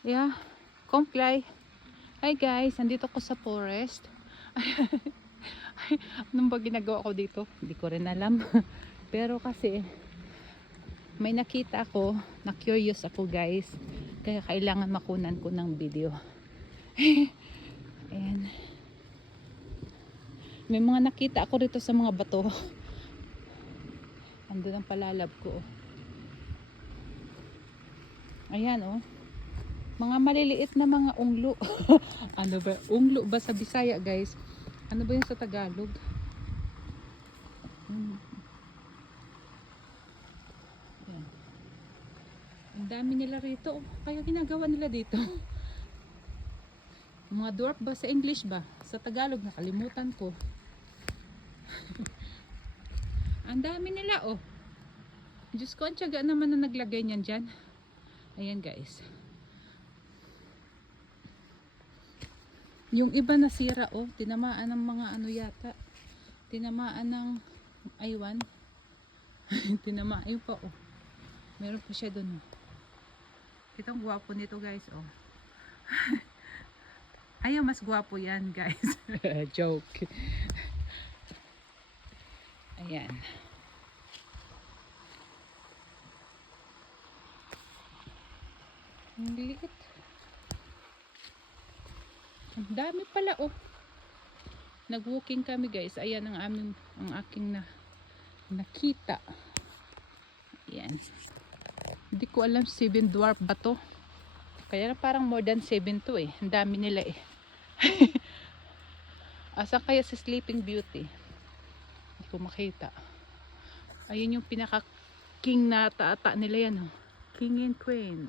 Yeah, comply. Hi guys, nandito ko sa forest. Anong ba ginagawa ko dito? Hindi ko rin alam. Pero kasi may nakita ako, na curious ako guys. Kaya kailangan makunan ko ng video. Ayan. May mga nakita ako rito sa mga bato. Andun ang palalab ko. Ayan oh. Mga maliliit na mga unglo. Ano ba? Unglo ba sa Bisaya guys? Ano ba yung sa Tagalog? Ayan. Ang dami nila rito. Kaya ginagawa nila dito. Mga dwarf ba sa English ba? Sa Tagalog nakalimutan ko. Ang dami nila oh. Diyos ko, ang tiyaga naman na naglagay niyan dyan. Ayan guys. Yung iba nasira oh, tinamaan ng mga ano yata. Tinamaan ng aywan. Tinamaan yun pa oh. Meron pa siya dun oh. Itong gwapo nito guys oh. Ayaw, mas gwapo yan guys. Joke. Ayan. Ang liit. Ang dami pala oh. Nag-walking kami guys. Ayan ang aking nakita. Ayan. Hindi ko alam 7 dwarf ba to. Kaya parang more than 7 to eh. Ang dami nila eh. Asa kaya sa Sleeping Beauty? Hindi ko makita. Ayun yung pinaka king na taata nila yan oh. King and Queen.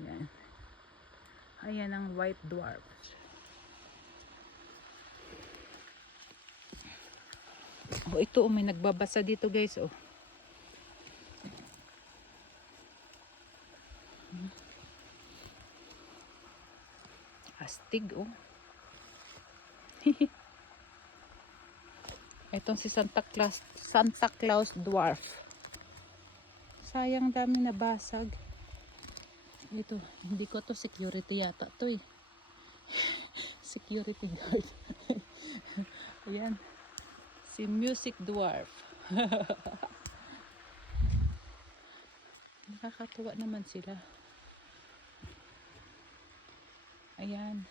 Ayan. Ayan ang white dwarf. Oh, ito oh, may nagbabasa dito guys oh. Astig oh. Itong si Santa Claus dwarf. Sayang, dami nabasag. Ito, hindi ko to security yata to eh. Security guard. Ayan. Si Music Dwarf. Nakakatuwa naman sila. Ayan.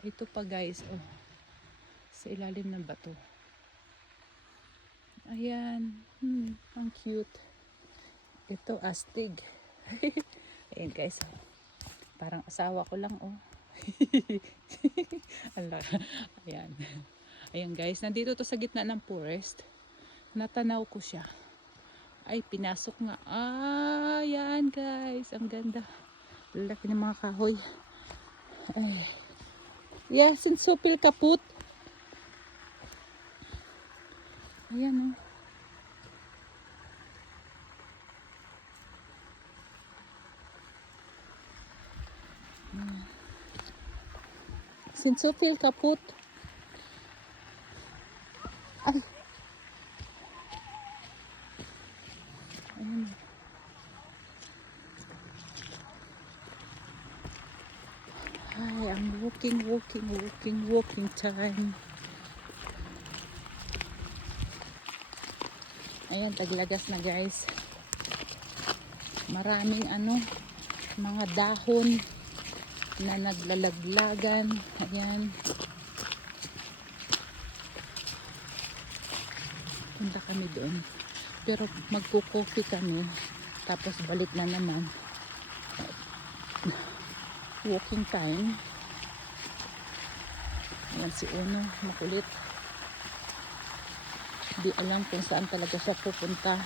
Ito pa guys, oh. Sa ilalim ng bato. Ayan. Ang cute. Ito, astig. Ayan guys. Parang asawa ko lang, oh. Ayan. Ayan guys, nandito to sa gitna ng forest. Natanaw ko siya. Ay, pinasok nga. Ayan guys, ang ganda. Lalaki ng mga kahoy. Ay. Yeah, sinsupil kaput. Ayan oh. Sinsupil kaput. Ay. Ayan. Ay, ang walking time. Ayan, taglagas na guys. Maraming mga dahon na naglalaglagan. Ayan. Punta kami doon. Pero magko-coffee kami. Tapos balik na naman. Walking time. Ayan si Uno. Makulit. Di alam kung saan talaga siya pupunta.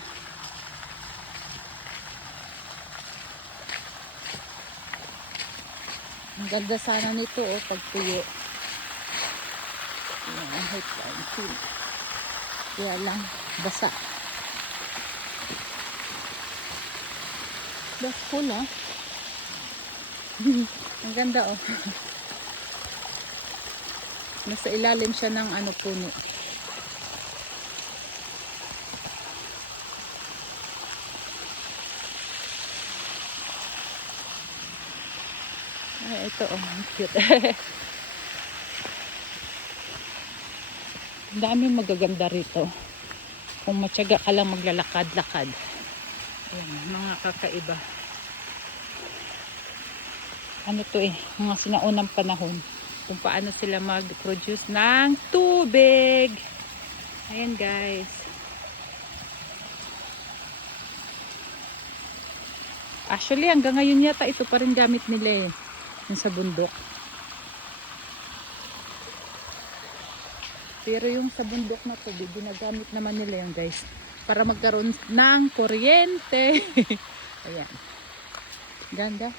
Ang ganda sana nito oh, pag tuyo. Ayan, kaya lang basa. That's cool ah. Ang ganda oh. Nasa ilalim siya ng puno. Ay, ito oh, ang cute. Ang daming magaganda rito. Kung matyaga ka lang maglalakad-lakad. Ayan, mga kakaiba. Ano to eh, mga sinaunang panahon. Kung paano sila mag-produce ng tubig. Ayan guys. Actually, hanggang ngayon yata ito pa rin gamit nila eh. Yung sa bundok. Pero yung sa bundok na tubig, ginagamit naman nila yung guys. Para magkaroon ng kuryente. Ayan. Ganda.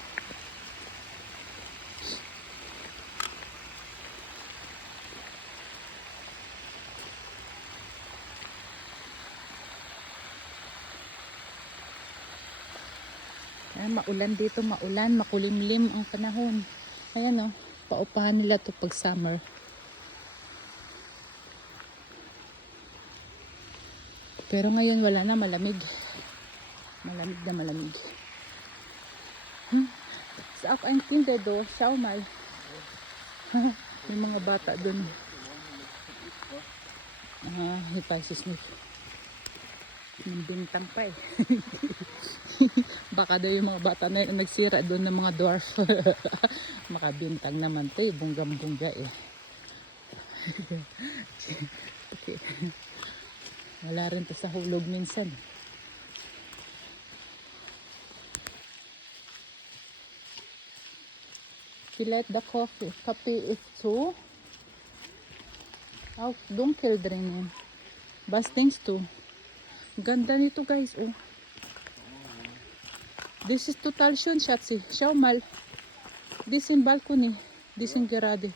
Ayan, maulan dito, maulan, makulimlim ang panahon. Ayan o, paupahan nila to pag summer. Pero ngayon wala na, malamig. Malamig na malamig. Sa ako ang tinde do, siya mal. Yung mga bata dun. Hipasis mo. Yung bintang pa eh. Baka daw yung mga bata na yun nagsira doon ng mga dwarf. Makabintang naman to eh, bunggam-bungga eh. Okay. Wala rin to sa hulog minsan. Filet the coffee. Kape is too. Oh, dunkel drinnen. Bastings too. Ganda nito guys, oh. This is total schön, Schatzi. Schau mal. This in balcony. This in gerade.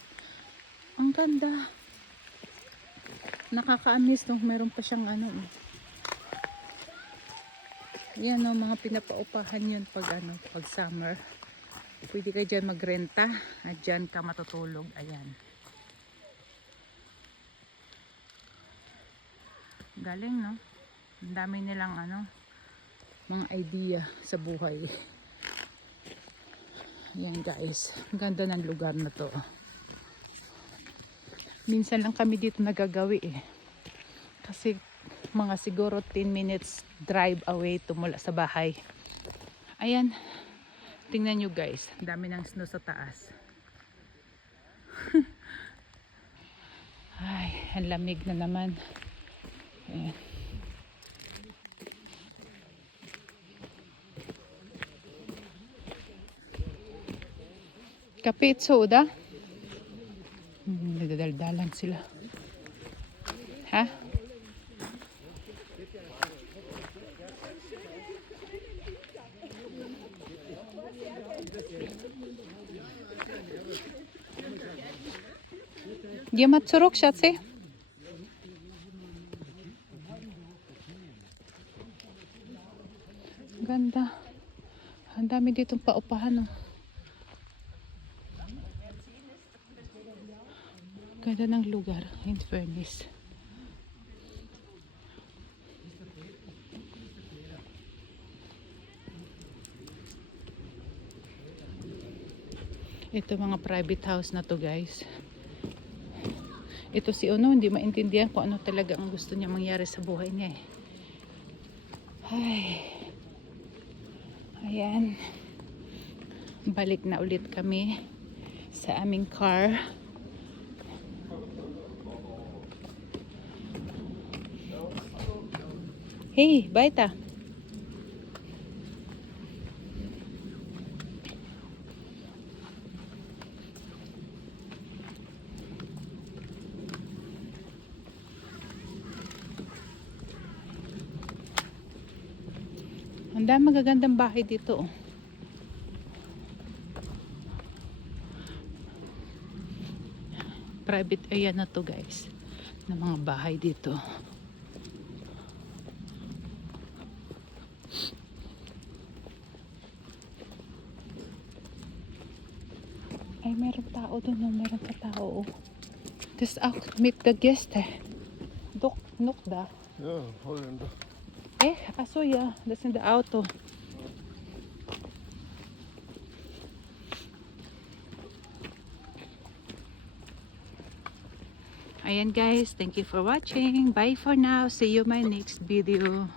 Ang ganda. Nakaka-amis nung meron pa siyang ano. Yan o, mga pinapaupahan yun pag ano, pag summer. Pwede ka dyan magrenta at dyan ka matutulog. Ayan. Galing no? Ang dami nilang ano, mga idea sa buhay. Ayan guys. Ang ganda ng lugar na to. Minsan lang kami dito nagagawi eh. Kasi mga siguro 10 minutes drive away to mula sa bahay. Ayan. Tingnan nyo guys. Ang dami ng snow sa taas. Ay, ang lamig na naman. Ayan. Kape at soda? Nagdadaldalan sila. Ha? Geh mal zurück, Schatzi. Ganda. Ang dami ditong paupahan. Oh. Ganda ng lugar, in fairness. Ito mga private house na to guys. Ito si Ono, hindi maintindihan kung ano talaga ang gusto niya mangyari sa buhay niya eh. Ay. Ayan. Balik na ulit kami sa aming car. Hey, baita. Ang dami magagandang bahay dito. Private area na to guys. Ng mga bahay dito. Ay, meron tao doon. No? Meron pa tao. Dus auch mit der Gäste. Doch, noch da. Ja, Holländer. Achso, ja. Das sind die Auto. Ayan guys, thank you for watching. Bye for now. See you my next video.